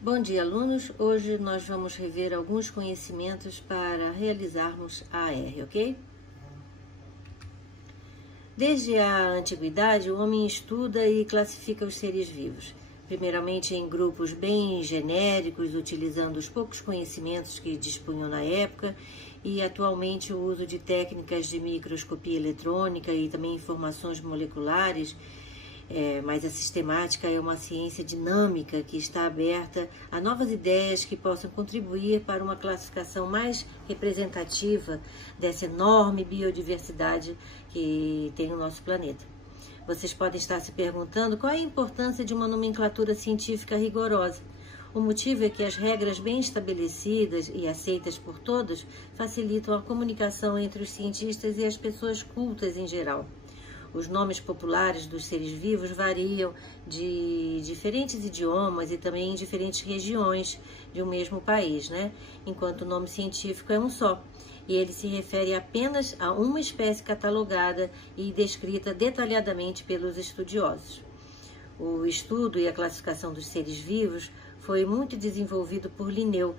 Bom dia, alunos! Hoje nós vamos rever alguns conhecimentos para realizarmos a AR, ok? Desde a antiguidade, o homem estuda e classifica os seres vivos, primeiramente em grupos bem genéricos, utilizando os poucos conhecimentos que dispunham na época, e atualmente o uso de técnicas de microscopia eletrônica e também informações moleculares. Mas a sistemática é uma ciência dinâmica que está aberta a novas ideias que possam contribuir para uma classificação mais representativa dessa enorme biodiversidade que tem o nosso planeta. Vocês podem estar se perguntando qual é a importância de uma nomenclatura científica rigorosa. O motivo é que as regras bem estabelecidas e aceitas por todos facilitam a comunicação entre os cientistas e as pessoas cultas em geral. Os nomes populares dos seres vivos variam de diferentes idiomas e também em diferentes regiões de um mesmo país, né? Enquanto o nome científico é um só, e ele se refere apenas a uma espécie catalogada e descrita detalhadamente pelos estudiosos. O estudo e a classificação dos seres vivos foi muito desenvolvido por Linneu,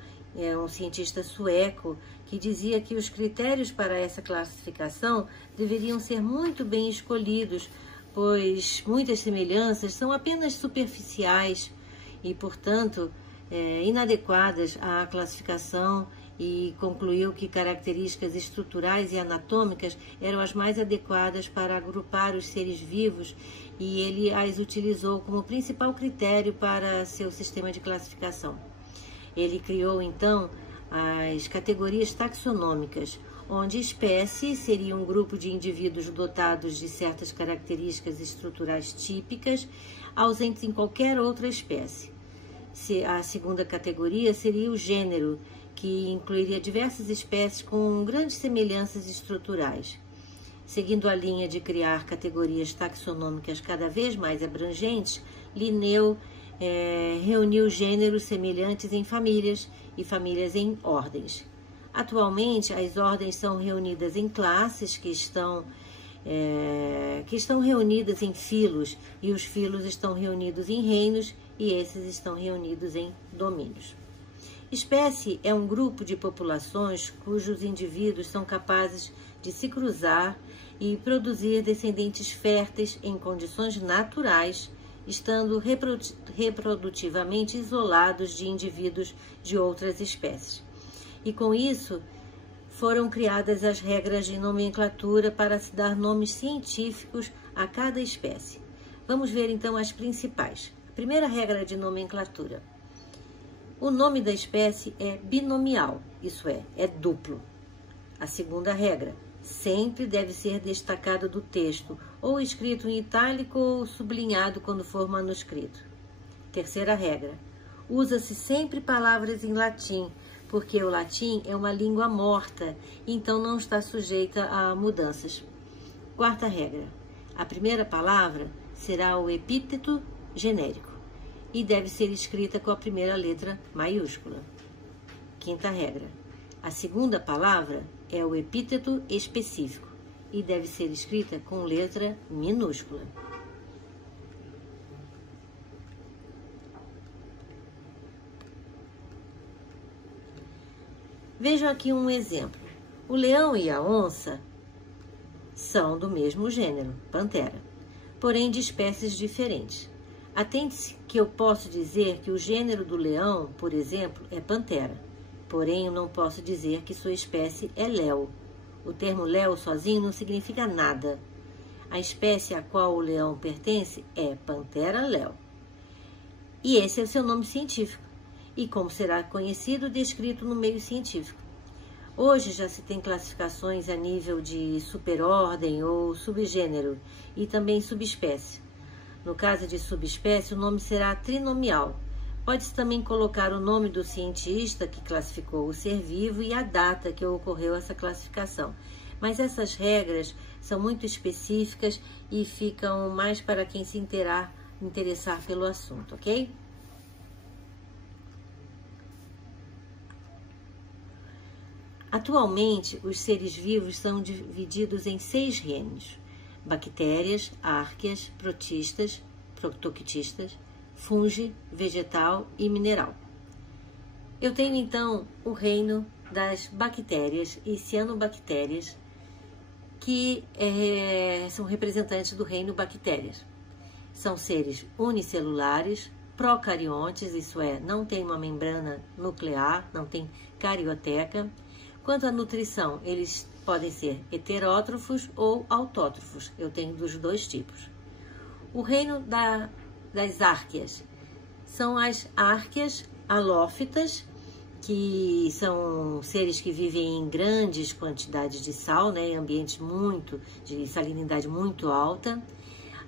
um cientista sueco, que dizia que os critérios para essa classificação deveriam ser muito bem escolhidos, pois muitas semelhanças são apenas superficiais e, portanto, inadequadas à classificação, e concluiu que características estruturais e anatômicas eram as mais adequadas para agrupar os seres vivos, e ele as utilizou como principal critério para seu sistema de classificação. Ele criou, então, as categorias taxonômicas, onde espécie seria um grupo de indivíduos dotados de certas características estruturais típicas, ausentes em qualquer outra espécie. A segunda categoria seria o gênero, que incluiria diversas espécies com grandes semelhanças estruturais. Seguindo a linha de criar categorias taxonômicas cada vez mais abrangentes, Linneu reuniu gêneros semelhantes em famílias e famílias em ordens. Atualmente, as ordens são reunidas em classes que estão reunidas em filos, e os filos estão reunidos em reinos, e esses estão reunidos em domínios. Espécie é um grupo de populações cujos indivíduos são capazes de se cruzar e produzir descendentes férteis em condições naturais, estando reprodutivamente isolados de indivíduos de outras espécies. E com isso, foram criadas as regras de nomenclatura para se dar nomes científicos a cada espécie. Vamos ver então as principais. A primeira regra de nomenclatura. O nome da espécie é binomial, isso é duplo. A segunda regra, sempre deve ser destacado do texto, ou escrito em itálico ou sublinhado quando for manuscrito. Terceira regra, usa-se sempre palavras em latim, porque o latim é uma língua morta, então não está sujeita a mudanças. Quarta regra, a primeira palavra será o epíteto genérico e deve ser escrita com a primeira letra maiúscula. Quinta regra, a segunda palavra é o epíteto específico e deve ser escrita com letra minúscula. Vejam aqui um exemplo. O leão e a onça são do mesmo gênero, Panthera, porém de espécies diferentes. Atente-se que eu posso dizer que o gênero do leão, por exemplo, é Panthera, porém eu não posso dizer que sua espécie é Leo. O termo Leo sozinho não significa nada. A espécie a qual o leão pertence é Panthera leo. E esse é o seu nome científico, e como será conhecido, descrito no meio científico. Hoje já se tem classificações a nível de superordem ou subgênero, e também subespécie. No caso de subespécie, o nome será trinomial. Pode-se também colocar o nome do cientista que classificou o ser vivo e a data que ocorreu essa classificação. Mas essas regras são muito específicas e ficam mais para quem se interessar pelo assunto, ok? Atualmente, os seres vivos são divididos em 6 reinos: bactérias, árqueas, protistas, proctoctistas, fungi, vegetal e mineral. Eu tenho então o reino das bactérias e cianobactérias, que são representantes do reino bactérias. São seres unicelulares, procariontes, isso é, não tem uma membrana nuclear, não tem carioteca. Quanto à nutrição, eles podem ser heterótrofos ou autótrofos, eu tenho dos dois tipos. O reino das árqueas são as árqueas halófitas, que são seres que vivem em grandes quantidades de sal, né, em ambientes de salinidade muito alta.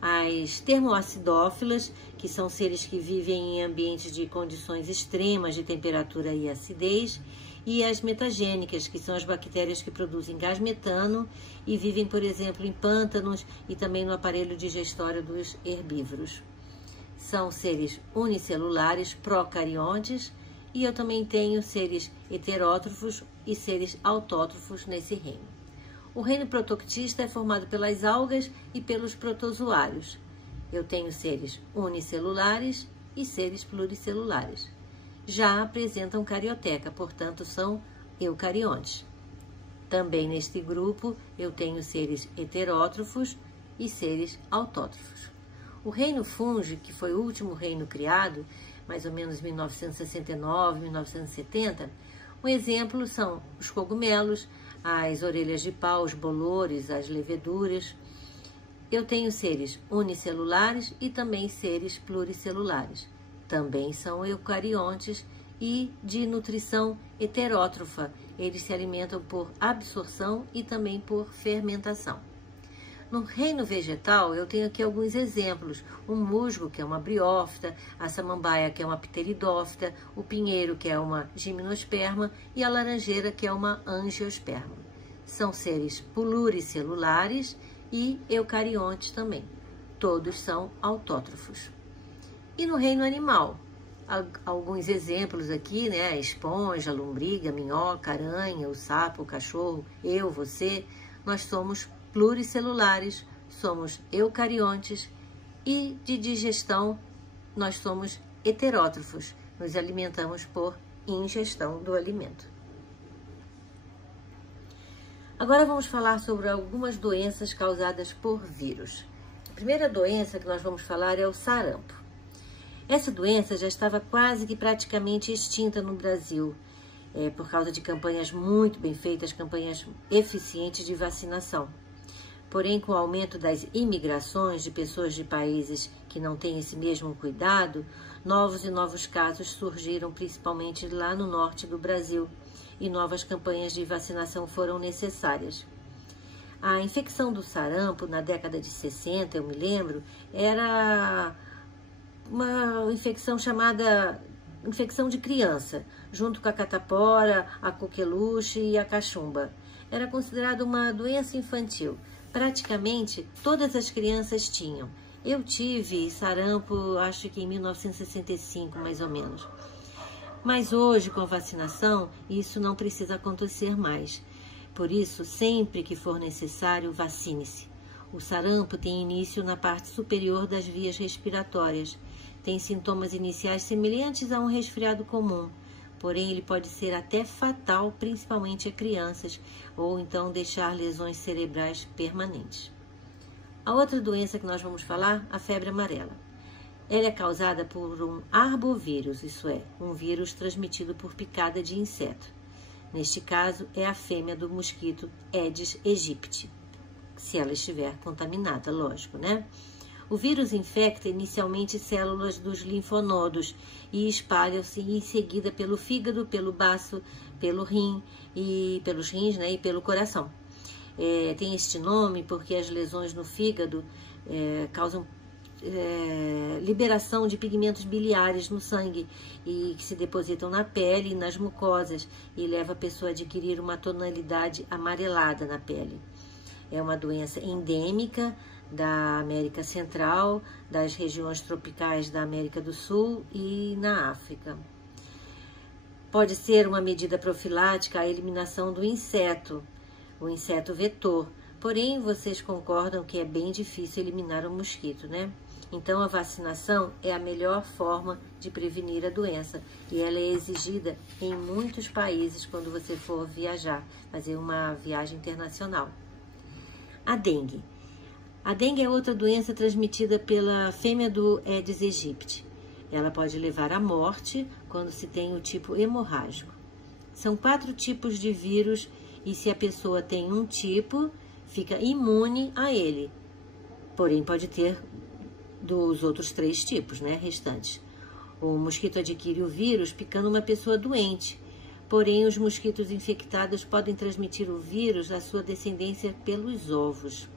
As termoacidófilas, que são seres que vivem em ambientes de condições extremas de temperatura e acidez. E as metagênicas, que são as bactérias que produzem gás metano e vivem, por exemplo, em pântanos e também no aparelho digestório dos herbívoros. São seres unicelulares, procariontes, e eu também tenho seres heterótrofos e seres autótrofos nesse reino. O reino protoctista é formado pelas algas e pelos protozoários. Eu tenho seres unicelulares e seres pluricelulares. Já apresentam carioteca, portanto são eucariontes. Também neste grupo eu tenho seres heterótrofos e seres autótrofos. O reino fungi, que foi o último reino criado, mais ou menos 1969, 1970, um exemplo são os cogumelos, as orelhas de pau, os bolores, as leveduras. Eu tenho seres unicelulares e também seres pluricelulares. Também são eucariontes e de nutrição heterótrofa. Eles se alimentam por absorção e também por fermentação. No reino vegetal, eu tenho aqui alguns exemplos. O musgo, que é uma briófita, a samambaia, que é uma pteridófita, o pinheiro, que é uma gimnosperma, e a laranjeira, que é uma angiosperma. São seres pluricelulares e eucariontes também. Todos são autótrofos. E no reino animal, alguns exemplos aqui, né? A esponja, a lombriga, a minhoca, a aranha, o sapo, o cachorro, eu, você, nós somos pluricelulares, somos eucariontes e de digestão nós somos heterótrofos, nos alimentamos por ingestão do alimento. Agora vamos falar sobre algumas doenças causadas por vírus. A primeira doença que nós vamos falar é o sarampo. Essa doença já estava quase que praticamente extinta no Brasil, por causa de campanhas muito bem feitas, campanhas eficientes de vacinação. Porém, com o aumento das imigrações de pessoas de países que não têm esse mesmo cuidado, novos casos surgiram, principalmente lá no norte do Brasil, e novas campanhas de vacinação foram necessárias. A infecção do sarampo, na década de 60, eu me lembro, era uma infecção chamada infecção de criança, junto com a catapora, a coqueluche e a cachumba. Era considerada uma doença infantil. Praticamente todas as crianças tinham. Eu tive sarampo, acho que em 1965, mais ou menos. Mas hoje, com a vacinação, isso não precisa acontecer mais. Por isso, sempre que for necessário, vacine-se. O sarampo tem início na parte superior das vias respiratórias. Tem sintomas iniciais semelhantes a um resfriado comum. Porém, ele pode ser até fatal, principalmente a crianças, ou então deixar lesões cerebrais permanentes. A outra doença que nós vamos falar, a febre amarela. Ela é causada por um arbovírus, isso é, um vírus transmitido por picada de inseto. Neste caso, é a fêmea do mosquito Aedes aegypti, se ela estiver contaminada, lógico, né? O vírus infecta inicialmente células dos linfonodos e espalha-se em seguida pelo fígado, pelo baço, pelo rim e pelos rins, né, e pelo coração. Tem este nome porque as lesões no fígado causam liberação de pigmentos biliares no sangue e que se depositam na pele e nas mucosas e leva a pessoa a adquirir uma tonalidade amarelada na pele. É uma doença endêmica da América Central, das regiões tropicais da América do Sul e na África. Pode ser uma medida profilática a eliminação do inseto, o inseto vetor. Porém, vocês concordam que é bem difícil eliminar o mosquito, né? Então, a vacinação é a melhor forma de prevenir a doença e ela é exigida em muitos países quando você for viajar, fazer uma viagem internacional. A dengue. A dengue é outra doença transmitida pela fêmea do Aedes aegypti. Ela pode levar à morte quando se tem o tipo hemorrágico. São 4 tipos de vírus e se a pessoa tem um tipo, fica imune a ele. Porém, pode ter dos outros 3 tipos, restantes. O mosquito adquire o vírus picando uma pessoa doente. Porém, os mosquitos infectados podem transmitir o vírus à sua descendência pelos ovos.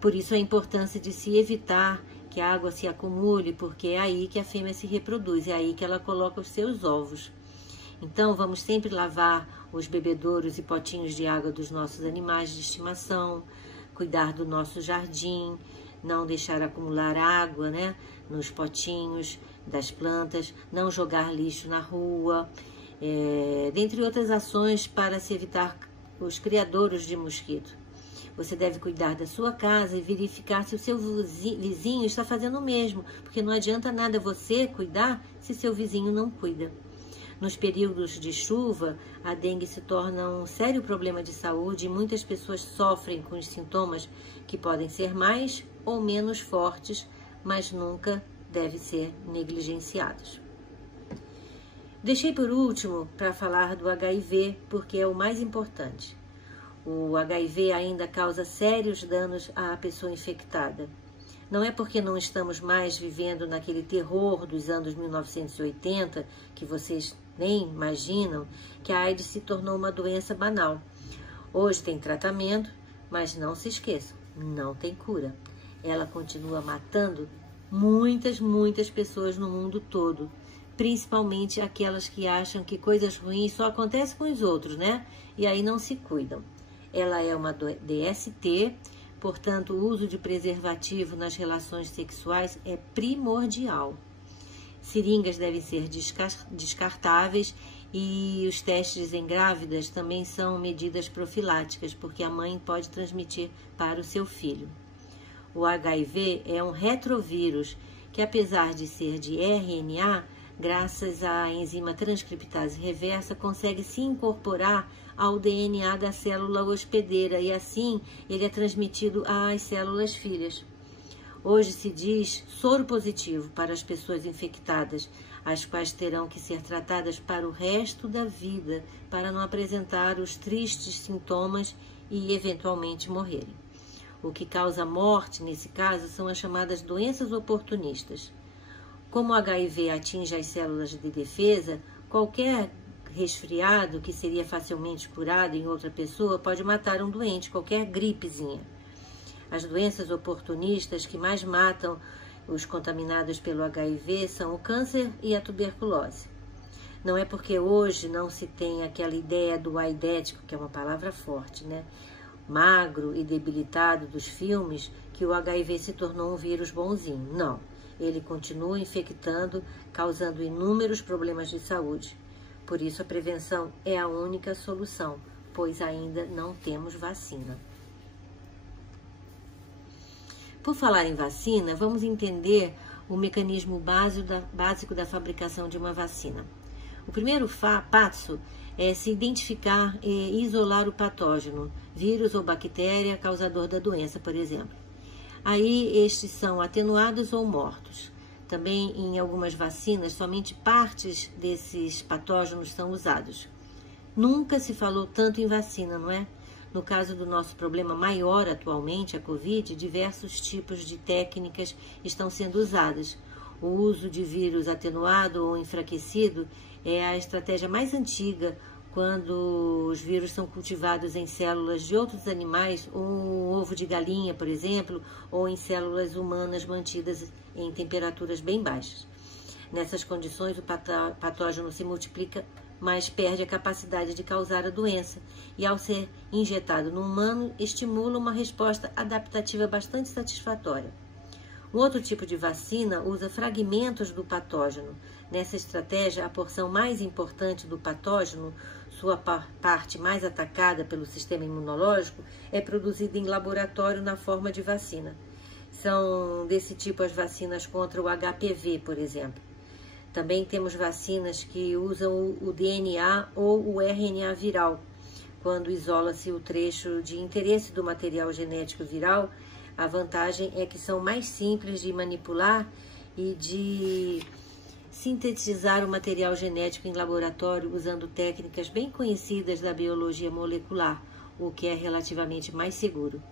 Por isso, a importância de se evitar que a água se acumule, porque é aí que a fêmea se reproduz, é aí que ela coloca os seus ovos. Então, vamos sempre lavar os bebedouros e potinhos de água dos nossos animais de estimação, cuidar do nosso jardim, não deixar acumular água, nos potinhos das plantas, não jogar lixo na rua, dentre outras ações para se evitar os criadouros de mosquito. Você deve cuidar da sua casa e verificar se o seu vizinho está fazendo o mesmo, porque não adianta nada você cuidar se seu vizinho não cuida. Nos períodos de chuva, a dengue se torna um sério problema de saúde e muitas pessoas sofrem com os sintomas que podem ser mais ou menos fortes, mas nunca devem ser negligenciados. Deixei por último para falar do HIV, porque é o mais importante. O HIV ainda causa sérios danos à pessoa infectada. Não é porque não estamos mais vivendo naquele terror dos anos 1980, que vocês nem imaginam, que a AIDS se tornou uma doença banal. Hoje tem tratamento, mas não se esqueçam, não tem cura. Ela continua matando muitas pessoas no mundo todo, principalmente aquelas que acham que coisas ruins só acontecem com os outros, E aí não se cuidam. Ela é uma DST, portanto, o uso de preservativo nas relações sexuais é primordial. Seringas devem ser descartáveis e os testes em grávidas também são medidas profiláticas, porque a mãe pode transmitir para o seu filho. O HIV é um retrovírus que, apesar de ser de RNA, graças à enzima transcriptase reversa, consegue se incorporar ao DNA da célula hospedeira e assim ele é transmitido às células filhas. Hoje se diz soro positivo para as pessoas infectadas, as quais terão que ser tratadas para o resto da vida para não apresentar os tristes sintomas e eventualmente morrerem. O que causa morte nesse caso são as chamadas doenças oportunistas. Como o HIV atinge as células de defesa, qualquer resfriado que seria facilmente curado em outra pessoa pode matar um doente, qualquer gripezinha. As doenças oportunistas que mais matam os contaminados pelo HIV são o câncer e a tuberculose. Não é porque hoje não se tem aquela ideia do aidético, que é uma palavra forte, magro e debilitado dos filmes, que o HIV se tornou um vírus bonzinho. Não, ele continua infectando, causando inúmeros problemas de saúde. Por isso, a prevenção é a única solução, pois ainda não temos vacina. Por falar em vacina, vamos entender o mecanismo básico da fabricação de uma vacina. O primeiro passo é se identificar e isolar o patógeno, vírus ou bactéria causador da doença, por exemplo. Aí, estes são atenuados ou mortos. Também, em algumas vacinas, somente partes desses patógenos são usados. Nunca se falou tanto em vacina, não é? No caso do nosso problema maior atualmente, a Covid, diversos tipos de técnicas estão sendo usadas. O uso de vírus atenuado ou enfraquecido é a estratégia mais antiga quando os vírus são cultivados em células de outros animais, um ovo de galinha, por exemplo, ou em células humanas mantidas em temperaturas bem baixas. Nessas condições, o patógeno se multiplica, mas perde a capacidade de causar a doença e, ao ser injetado no humano, estimula uma resposta adaptativa bastante satisfatória. Um outro tipo de vacina usa fragmentos do patógeno. Nessa estratégia, a porção mais importante do patógeno, sua parte mais atacada pelo sistema imunológico, é produzida em laboratório na forma de vacina. São desse tipo as vacinas contra o HPV, por exemplo. Também temos vacinas que usam o DNA ou o RNA viral. Quando isola-se o trecho de interesse do material genético viral, a vantagem é que são mais simples de manipular e de sintetizar o material genético em laboratório usando técnicas bem conhecidas da biologia molecular, o que é relativamente mais seguro.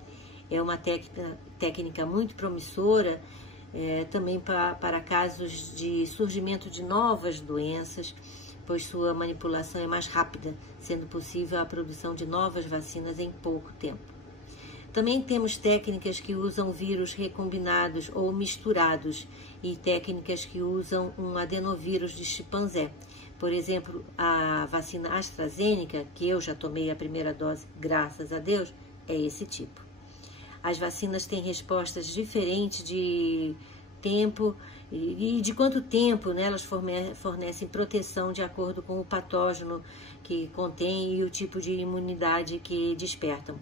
É uma técnica muito promissora também para casos de surgimento de novas doenças, pois sua manipulação é mais rápida, sendo possível a produção de novas vacinas em pouco tempo. Também temos técnicas que usam vírus recombinados ou misturados e técnicas que usam um adenovírus de chimpanzé. Por exemplo, a vacina AstraZeneca, que eu já tomei a primeira dose, graças a Deus, é esse tipo. As vacinas têm respostas diferentes de tempo e de quanto tempo, né, elas fornecem proteção de acordo com o patógeno que contém e o tipo de imunidade que despertam.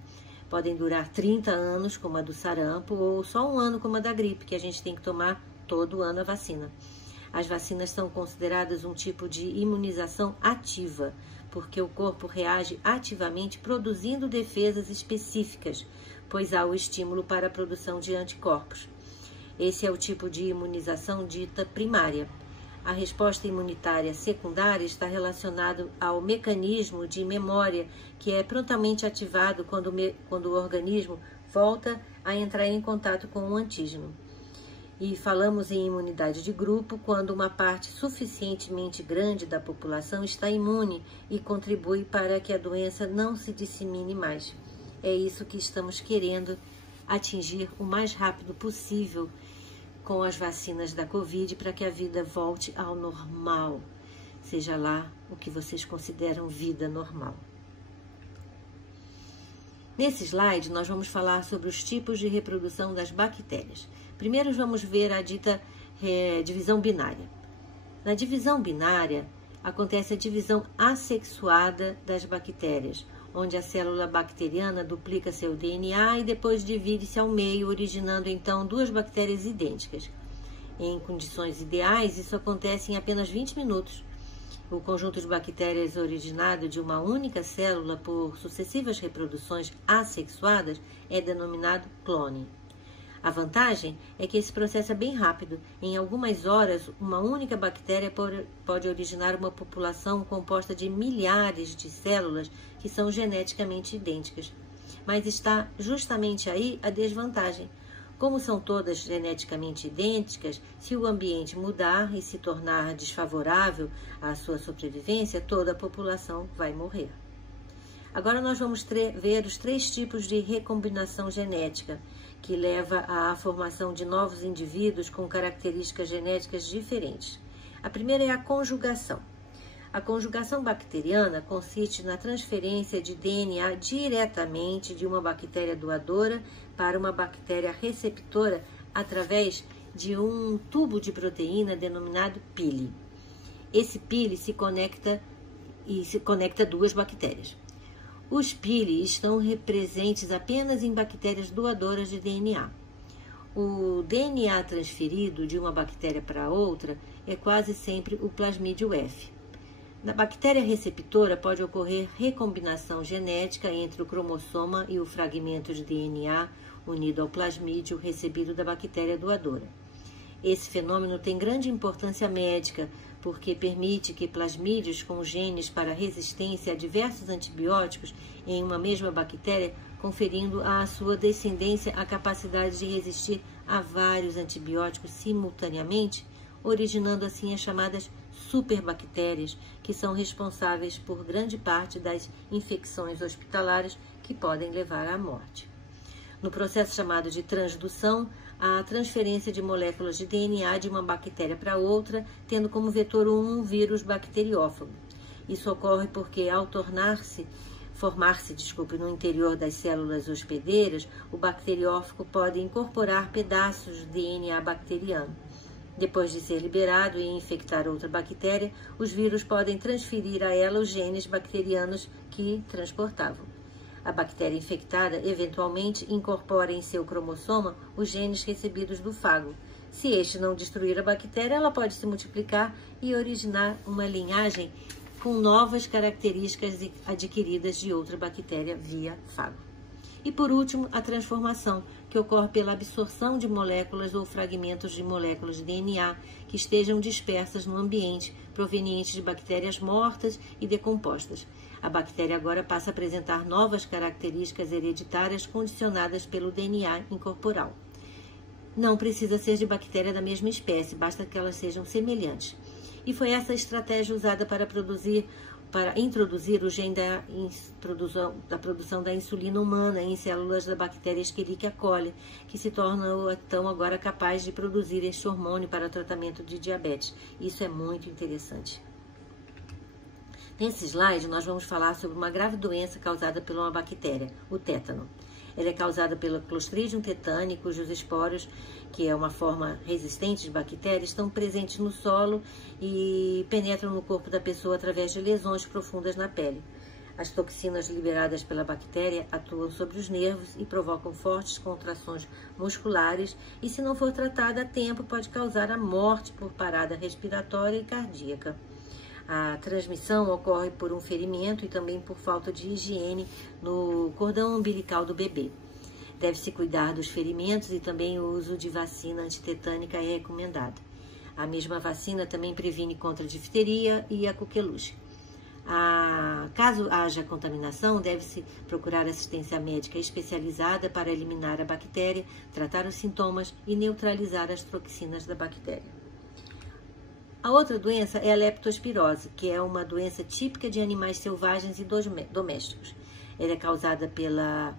Podem durar 30 anos, como a do sarampo, ou só um ano, como a da gripe, que a gente tem que tomar todo ano a vacina. As vacinas são consideradas um tipo de imunização ativa, porque o corpo reage ativamente produzindo defesas específicas, pois há o estímulo para a produção de anticorpos. Esse é o tipo de imunização dita primária. A resposta imunitária secundária está relacionada ao mecanismo de memória que é prontamente ativado quando o organismo volta a entrar em contato com o antígeno. E falamos em imunidade de grupo quando uma parte suficientemente grande da população está imune e contribui para que a doença não se dissemine mais. É isso que estamos querendo atingir o mais rápido possível com as vacinas da Covid para que a vida volte ao normal, seja lá o que vocês consideram vida normal. Nesse slide, nós vamos falar sobre os tipos de reprodução das bactérias. Primeiro, vamos ver a dita divisão binária. Na divisão binária, acontece a divisão assexuada das bactérias, onde a célula bacteriana duplica seu DNA e depois divide-se ao meio, originando então duas bactérias idênticas. Em condições ideais, isso acontece em apenas 20 minutos. O conjunto de bactérias originado de uma única célula por sucessivas reproduções assexuadas é denominado clone. A vantagem é que esse processo é bem rápido. Em algumas horas, uma única bactéria pode originar uma população composta de milhares de células que são geneticamente idênticas. Mas está justamente aí a desvantagem. Como são todas geneticamente idênticas, se o ambiente mudar e se tornar desfavorável à sua sobrevivência, toda a população vai morrer. Agora nós vamos ver os 3 tipos de recombinação genética, que leva à formação de novos indivíduos com características genéticas diferentes. A primeira é a conjugação. A conjugação bacteriana consiste na transferência de DNA diretamente de uma bactéria doadora para uma bactéria receptora através de um tubo de proteína denominado pili. Esse pili se conecta a 2 bactérias. Os pili estão presentes apenas em bactérias doadoras de DNA. O DNA transferido de uma bactéria para outra é quase sempre o plasmídio F. Na bactéria receptora pode ocorrer recombinação genética entre o cromossoma e o fragmento de DNA unido ao plasmídio recebido da bactéria doadora. Esse fenômeno tem grande importância médica, porque permite que plasmídios com genes para resistência a diversos antibióticos em uma mesma bactéria, conferindo à sua descendência a capacidade de resistir a vários antibióticos simultaneamente, originando assim as chamadas superbactérias, que são responsáveis por grande parte das infecções hospitalares que podem levar à morte. No processo chamado de transdução, há a transferência de moléculas de DNA de uma bactéria para outra, tendo como vetor um vírus bacteriófago. Isso ocorre porque, ao formar-se no interior das células hospedeiras, o bacteriófago pode incorporar pedaços de DNA bacteriano. Depois de ser liberado e infectar outra bactéria, os vírus podem transferir a ela os genes bacterianos que transportavam. A bactéria infectada, eventualmente, incorpora em seu cromossoma os genes recebidos do fago. Se este não destruir a bactéria, ela pode se multiplicar e originar uma linhagem com novas características adquiridas de outra bactéria via fago. E por último, a transformação, que ocorre pela absorção de moléculas ou fragmentos de moléculas de DNA que estejam dispersas no ambiente, provenientes de bactérias mortas e decompostas. A bactéria agora passa a apresentar novas características hereditárias condicionadas pelo DNA incorporal. Não precisa ser de bactéria da mesma espécie, basta que elas sejam semelhantes. E foi essa estratégia usada para introduzir o gene da produção da insulina humana em células da bactéria Escherichia coli, que se tornam então agora capaz de produzir este hormônio para tratamento de diabetes. Isso é muito interessante. Nesse slide, nós vamos falar sobre uma grave doença causada por uma bactéria, o tétano. Ela é causada pelo Clostridium tetani, cujos esporos, que é uma forma resistente de bactéria, estão presentes no solo e penetram no corpo da pessoa através de lesões profundas na pele. As toxinas liberadas pela bactéria atuam sobre os nervos e provocam fortes contrações musculares e, se não for tratada a tempo, pode causar a morte por parada respiratória e cardíaca. A transmissão ocorre por um ferimento e também por falta de higiene no cordão umbilical do bebê. Deve-se cuidar dos ferimentos e também o uso de vacina antitetânica é recomendado. A mesma vacina também previne contra a difteria e a coqueluche. Caso haja contaminação, deve-se procurar assistência médica especializada para eliminar a bactéria, tratar os sintomas e neutralizar as toxinas da bactéria. A outra doença é a leptospirose, que é uma doença típica de animais selvagens e domésticos. Ela é causada pela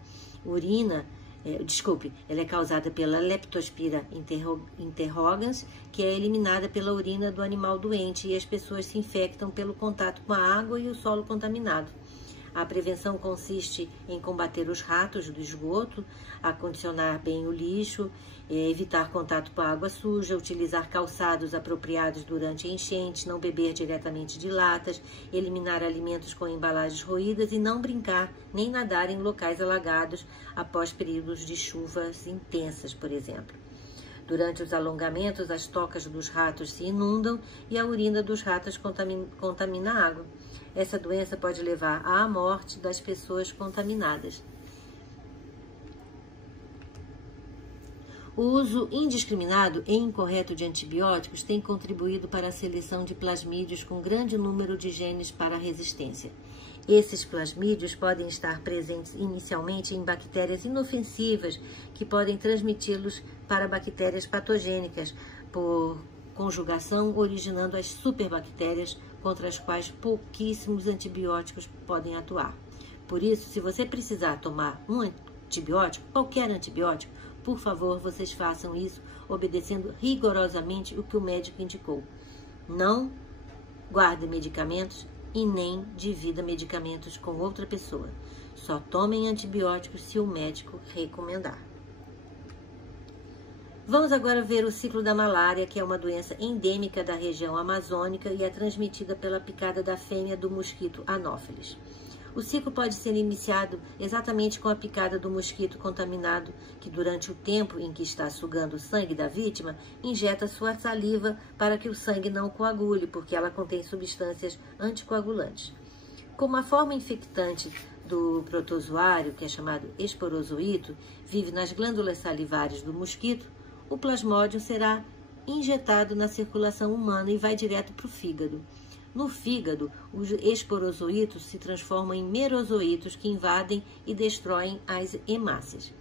ela é causada pela Leptospira interrogans, que é eliminada pela urina do animal doente, e as pessoas se infectam pelo contato com a água e o solo contaminado. A prevenção consiste em combater os ratos do esgoto, acondicionar bem o lixo, evitar contato com a água suja, utilizar calçados apropriados durante enchentes, não beber diretamente de latas, eliminar alimentos com embalagens roídas e não brincar nem nadar em locais alagados após períodos de chuvas intensas, por exemplo. Durante os alongamentos, as tocas dos ratos se inundam e a urina dos ratos contamina a água. Essa doença pode levar à morte das pessoas contaminadas. O uso indiscriminado e incorreto de antibióticos tem contribuído para a seleção de plasmídios com grande número de genes para a resistência. Esses plasmídios podem estar presentes inicialmente em bactérias inofensivas que podem transmiti-los para bactérias patogênicas por conjugação, originando as superbactérias contra as quais pouquíssimos antibióticos podem atuar. Por isso, se você precisar tomar um antibiótico, qualquer antibiótico, por favor, vocês façam isso obedecendo rigorosamente o que o médico indicou. Não guarde medicamentos e nem divida medicamentos com outra pessoa. Só tomem antibióticos se o médico recomendar. Vamos agora ver o ciclo da malária, que é uma doença endêmica da região amazônica e é transmitida pela picada da fêmea do mosquito Anopheles. O ciclo pode ser iniciado exatamente com a picada do mosquito contaminado, que durante o tempo em que está sugando o sangue da vítima, injeta sua saliva para que o sangue não coagule, porque ela contém substâncias anticoagulantes. Como a forma infectante do protozoário, que é chamado esporozoito, vive nas glândulas salivares do mosquito, o plasmódio será injetado na circulação humana e vai direto para o fígado. No fígado, os esporozoitos se transformam em merozoitos que invadem e destroem as hemácias.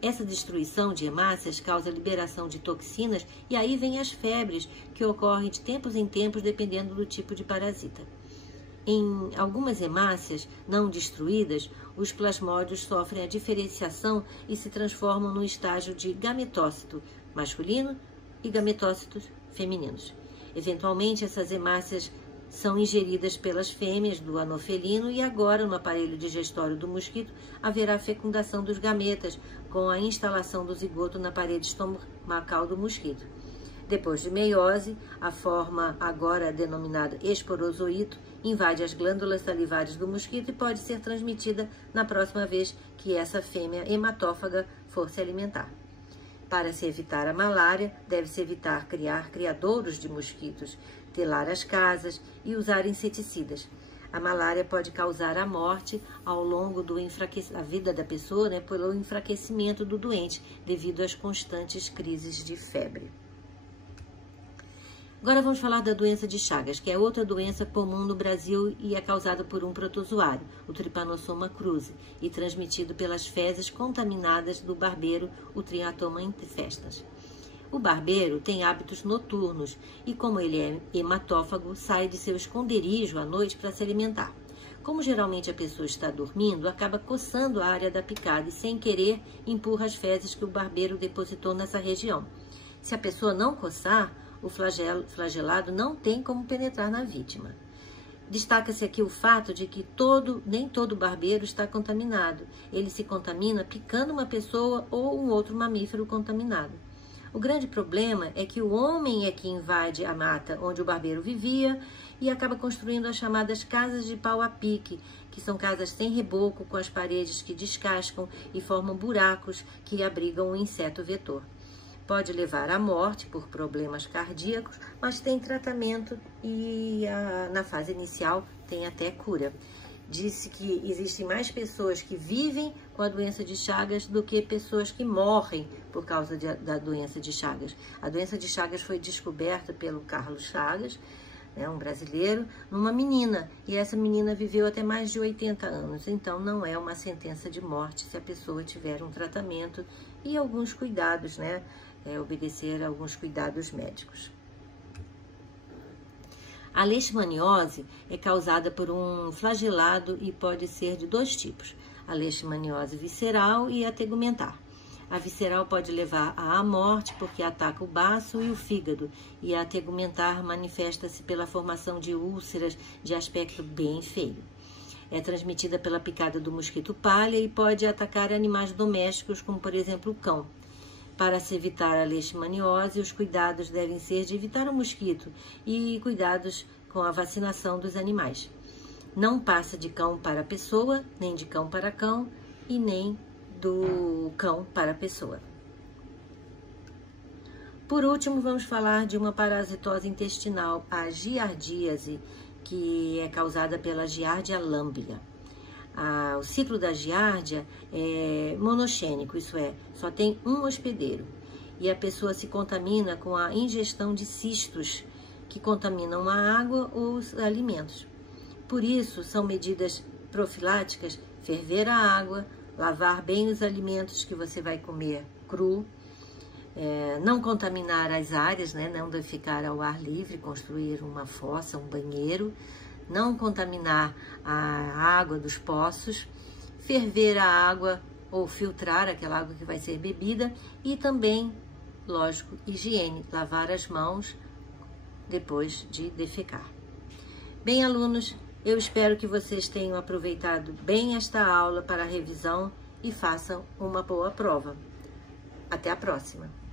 Essa destruição de hemácias causa liberação de toxinas e aí vem as febres, que ocorrem de tempos em tempos dependendo do tipo de parasita. Em algumas hemácias não destruídas, os plasmódios sofrem a diferenciação e se transformam no estágio de gametócito masculino e gametócitos femininos. Eventualmente, essas hemácias são ingeridas pelas fêmeas do anofelino e agora, no aparelho digestório do mosquito, haverá fecundação dos gametas com a instalação do zigoto na parede estomacal do mosquito. Depois de meiose, a forma agora denominada esporozoito invade as glândulas salivares do mosquito e pode ser transmitida na próxima vez que essa fêmea hematófaga for se alimentar. Para se evitar a malária, deve-se evitar criar criadouros de mosquitos, telar as casas e usar inseticidas. A malária pode causar a morte ao longo da vida da pessoa, né, pelo enfraquecimento do doente, devido às constantes crises de febre. Agora vamos falar da doença de Chagas, que é outra doença comum no Brasil e é causada por um protozoário, o Trypanosoma cruzi, e transmitido pelas fezes contaminadas do barbeiro, o Triatoma infestas. O barbeiro tem hábitos noturnos e, como ele é hematófago, sai de seu esconderijo à noite para se alimentar. Como geralmente a pessoa está dormindo, acaba coçando a área da picada e, sem querer, empurra as fezes que o barbeiro depositou nessa região. Se a pessoa não coçar, o flagelado não tem como penetrar na vítima. Destaca-se aqui o fato de que nem todo barbeiro está contaminado. Ele se contamina picando uma pessoa ou um outro mamífero contaminado. O grande problema é que o homem é que invade a mata onde o barbeiro vivia e acaba construindo as chamadas casas de pau a pique, que são casas sem reboco, com as paredes que descascam e formam buracos que abrigam o inseto vetor. Pode levar à morte por problemas cardíacos, mas tem tratamento e na fase inicial tem até cura. Disse que existem mais pessoas que vivem com a doença de Chagas do que pessoas que morrem por causa da doença de Chagas. A doença de Chagas foi descoberta pelo Carlos Chagas, né, um brasileiro, numa menina. E essa menina viveu até mais de 80 anos. Então, não é uma sentença de morte se a pessoa tiver um tratamento e alguns cuidados, né? Obedecer a alguns cuidados médicos. A leishmaniose é causada por um flagelado e pode ser de dois tipos, a leishmaniose visceral e a tegumentar. A visceral pode levar à morte porque ataca o baço e o fígado, e a tegumentar manifesta-se pela formação de úlceras de aspecto bem feio. É transmitida pela picada do mosquito palha e pode atacar animais domésticos, como por exemplo o cão. Para se evitar a leishmaniose, os cuidados devem ser de evitar o mosquito e cuidados com a vacinação dos animais. Não passa de cão para pessoa, nem de cão para cão e nem do cão para pessoa. Por último, vamos falar de uma parasitose intestinal, a giardíase, que é causada pela Giardia lamblia. O ciclo da giardia é monogênico, isso é, só tem um hospedeiro. E a pessoa se contamina com a ingestão de cistos que contaminam a água ou os alimentos. Por isso, são medidas profiláticas ferver a água, lavar bem os alimentos que você vai comer cru, não contaminar as áreas, né? Não ficar ao ar livre, construir uma fossa, um banheiro, não contaminar a água dos poços, ferver a água ou filtrar aquela água que vai ser bebida e também, lógico, higiene, lavar as mãos depois de defecar. Bem, alunos, eu espero que vocês tenham aproveitado bem esta aula para a revisão e façam uma boa prova. Até a próxima!